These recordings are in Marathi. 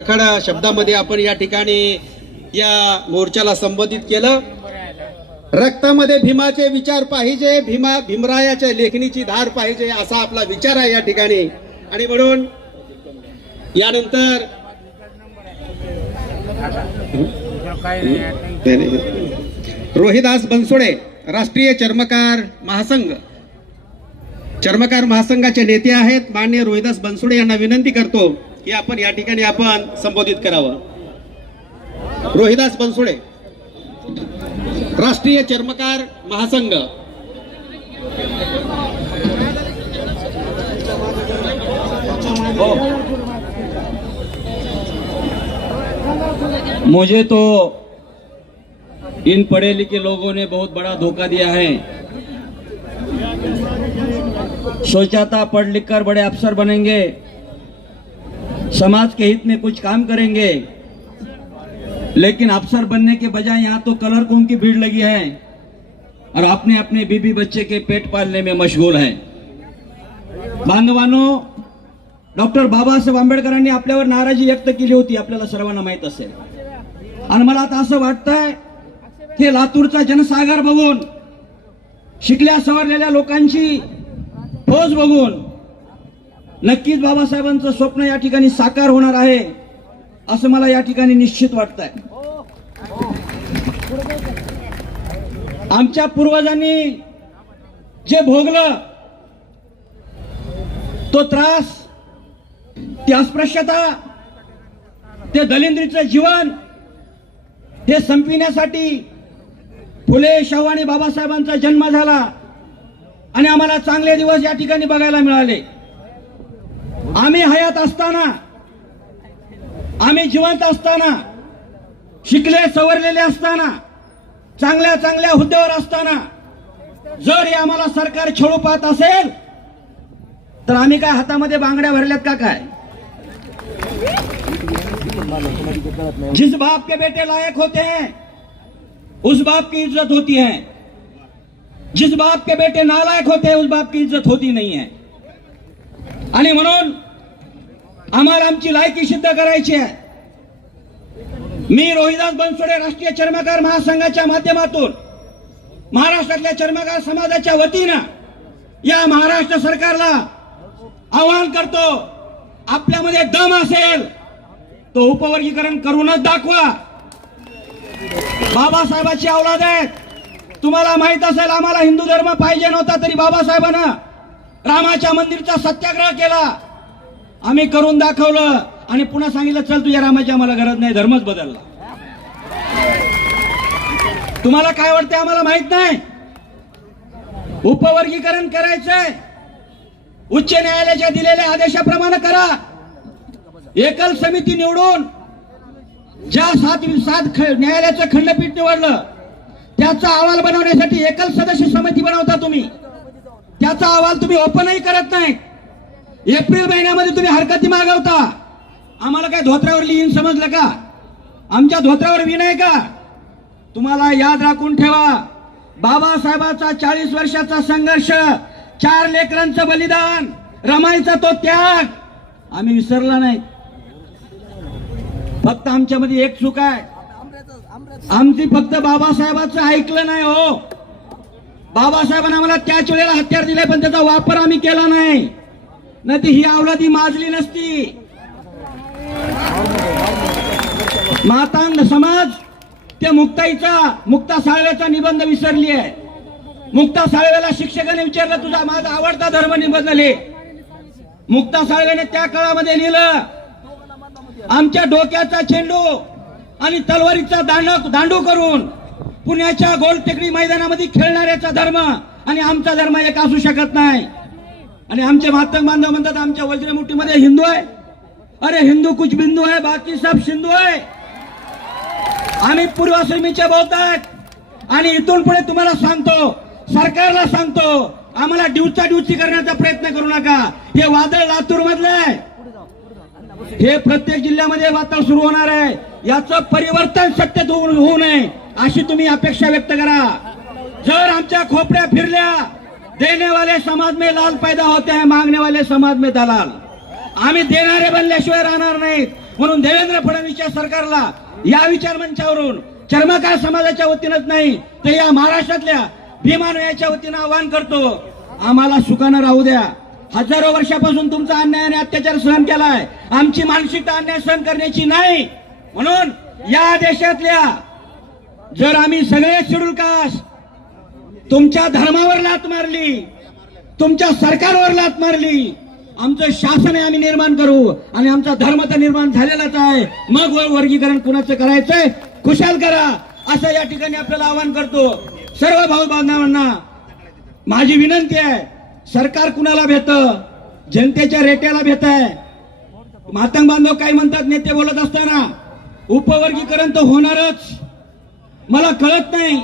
खडा शब्दामध्ये आपण या ठिकाणी या मोर्चाला संबोधित केलं। रक्तामध्ये भीमाचे विचार पाहिजे, भीमरायाच्या लेखणीची धार पाहिजे असा आपला विचार आहे या ठिकाणी। आणि म्हणून यानंतर रोहिदास बनसोडे राष्ट्रीय चर्मकार महासंघाचे नेते आहेत माननीय रोहिदास बनसोडे यांना विनंती करतो की आपण या ठिकाणी आपण संबोधित करावं। रोहिदास बनसोडे राष्ट्रीय चर्मकार महासंघ। मुझे तो इन पढ़े लिखे लोगों ने बहुत बड़ा धोखा दिया है। सोचा था पढ़ लिख कर बड़े अफसर बनेंगे, समाज के हित में कुछ काम करेंगे, लेकिन अफसर बनने के बजाय यहाँ तो क्लर्कों की भीड़ लगी है और अपने अपने बीबी बच्चे के पेट पालने में मशगूल है। बांधवांनो, डॉक्टर बाबासाहेब आंबेडकरांनी आपल्यावर नाराजी व्यक्त केली होती, आपल्याला सर्वांना माहित असेल। आणि मला आता असं वाटतंय की लातूरचा जनसागर बघून, शिकल्या सवरलेल्या लोकांची फौज बघून नक्कीच बाबासाहेबांचं स्वप्न या ठिकाणी साकार होणार आहे असं मला या ठिकाणी निश्चित वाटतंय। आमच्या पूर्वजांनी जे भोगलं तो त्रास, ती अस्पृश्यता, ते दलिंद्रीचं जीवन हे संपविण्यासाठी फुले, शाहू आणि बाबासाहेबांचा जन्म झाला आणि आम्हाला चांगले दिवस या ठिकाणी बघायला मिळाले। आम्ही हयात असताना, आम्ही जिवंत असताना, शिकले सवरलेले असताना, चांगल्या चांगल्या हुद्द्यावर असताना जर हे आम्हाला सरकार छळू पाहत असेल तर आम्ही काय हातामध्ये बांगड्या भरल्यात का काय? जिस बाप के बेटे लायक होते हैं उस बाप की इज्जत होती है, जिस बाप के बेटे नालायक होते हैं उस बाप की इज्जत होती नहीं है। आणि म्हणून आम्हाला आमची लायकी सिद्ध करायची आहे। मी रोहिदास बनसोडे राष्ट्रीय चर्मकार महासंघाच्या माध्यमातून महाराष्ट्रातल्या चर्मकार समाजाच्या वतीनं या महाराष्ट्र सरकारला आवाहन करतो, आपल्यामध्ये दम असेल तो उपवर्गीकरण करूनच दाखवा। बाबासाहेबांची औलाद आहेत, तुम्हाला माहित असेल आम्हाला हिंदू धर्म पाहिजे नव्हता तरी बाबासाहेबांना रामाच्या मंदिरचा सत्याग्रह केला, आम्ही करून दाखवलं आणि पुन्हा सांगितलं चल तुझ्या रामाची आम्हाला गरज नाही, धर्मच बदलला। तुम्हाला काय वाटते आम्हाला माहित नाही। उपवर्गीकरण करायचंय, उच्च न्यायालयाच्या दिलेल्या आदेशाप्रमाणे करा। एकल समिती निवडून ज्या सात न्यायालयाचं खंडपीठ निवडलं त्याचा अहवाल बनवण्यासाठी एकल सदस्य समिती बनवता तुम्ही, त्याचा अहवाल तुम्ही ओपनही करत नाही। एप्रिल महिन्यामध्ये तुम्ही हरकती मागवता, आम्हाला काय धोत्रावर लिहिन समजलं का? आमच्या धोत्रावर विनय का? तुम्हाला याद राखून ठेवा, बाबासाहेबांचा 40 वर्षाचा संघर्ष, 4 लेकरांचं बलिदान, रमाईचा तो त्याग आम्ही विसरला नाही। फक्त आमच्यामध्ये एक चूक आहे, आमची फक्त बाबासाहेबांचं ऐकलं नाही हो। बाबासाहेबांना आम्हाला त्याच वेळेला हत्यार दिले पण त्याचा वापर आम्ही केला नाही, नाही ती ही अवलादी माजली नसती। मातांग समाज त्या मुक्ता साळवेचा निबंध विसरली आहे। मुक्ता साळवेला शिक्षकाने विचारलं तुझा माझा आवडता धर्म निबंध लिह, मुक्ता साळवेने त्या काळामध्ये लिहिलं आमच्या डोक्याचा चेंडू आणि तलवारीचा दांडू करून पुण्याच्या गोल टेकडी मैदानामध्ये खेळणाऱ्याचा धर्म आणि आमचा धर्म एक असू शकत नाही। आणि आमचे मातंग बांधव म्हणतात आमच्या वज्रमुठीमध्ये हिंदू आहे, अरे हिंदू कुछ बिंदू है बाकी सब सिंधू है। आम्ही पूर्वाश्रमीचे बोलतात आणि इथून पुढे तुम्हाला सांगतो, सरकारला सांगतो, आम्हाला ड्यूची करण्याचा प्रयत्न करू नका। हे वादळ लातूर मधलं आहे, हे प्रत्येक जिल्ह्यामध्ये वादळ सुरू होणार आहे, याचं परिवर्तन सत्तेत होऊ नये अशी तुम्ही अपेक्षा व्यक्त करा। जर आमच्या खोपड्या फिरल्या, देने वाले समाज में लाल पैदा होते हैं, मांगने वाले समाज में दलाल। आम्ही देणारे बनल्याशिवाय राहणार नाहीत। म्हणून देवेंद्र फडणवीस या सरकारला या विचारमंचावरून चर्मकार समाजाच्या वतीनंच नाही तर या महाराष्ट्रातल्या भीमानुयाच्या वतीनं आवाहन करतो, आम्हाला सुखानं राहू द्या. हजारो वर्षापासून तुमचा अन्याय आणि अत्याचार सहन केलाय. आमची मानसिकता अन्याय सहन करण्याची नाही. म्हणून या देशातल्या जर आम्ही सगळे शेड्यूल कास्ट तुमच्या धर्मावर लात मारली, तुमच्या सरकारवर लात मारली, आमचं शासन आहे आम्ही निर्माण करू आणि आमचा धर्म तर निर्माण झालेलाच आहे. मग वर्गीकरण कुणाचं करायचंय खुशाल करा, असं या ठिकाणी आपल्याला आवाहन करतो. सर्व भाऊ बांधवांना माझी विनंती आहे, सरकार कुणाला भेट, जनतेच्या रेट्याला भेट आहे. मातंग बांधव काय म्हणतात नेते बोलत असताना, उपवर्गीकरण तर होणारच. मला कळत नाही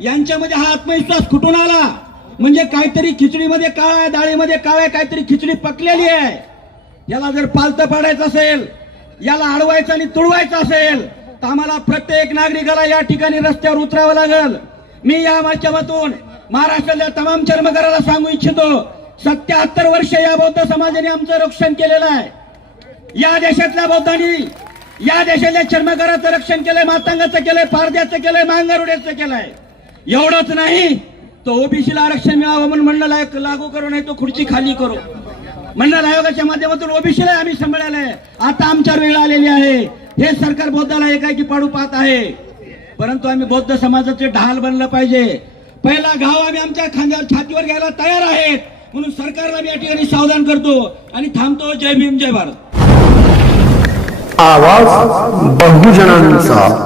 यांच्यामध्ये हा आत्मविश्वास कुठून आला. म्हणजे काहीतरी खिचडीमध्ये काळ आहे, डाळीमध्ये काळ आहे, काहीतरी खिचडी पकलेली आहे. याला जर पालतं पाडायचं असेल, याला अडवायचं आणि तुडवायचं असेल तर आम्हाला प्रत्येक नागरिकाला या ठिकाणी रस्त्यावर उतरावं लागेल. मी या माध्यमातून महाराष्ट्रातल्या तमाम चर्मकाराला सांगू इच्छितो, 77 वर्ष या बौद्ध समाजाने आमचं रक्षण केलेलं आहे. या देशातल्या बौद्धांनी या देशातल्या चर्मकाराचं रक्षण केलंय, मातंगाचं केलंय, पारद्याचं केलंय, मांगारुड्याचं केलंय. एवढंच नाही तो ओबीसीला आरक्षण मिळावं म्हणून मंडळ लागू करू, नाही तो खुर्ची खाली करू. मंडळ आयोगाच्या माध्यमातून ओबीसीला आम्ही सांभाळायला आता आमच्यावर वेळ आलेली आहे. हे सरकार बौद्धाला एकाएकी पाडू पाहत आहे. परंतु आम्ही बौद्ध समाजाचे ढाल बनलं पाहिजे. पहिला घाव आम्ही आमच्या खांद्यावर छातीवर घ्यायला तयार आहेत. म्हणून सरकारला मी या ठिकाणी सावधान करतो आणि थांबतो. जय भीम, जय भारत. आवाज बहुजनांचा.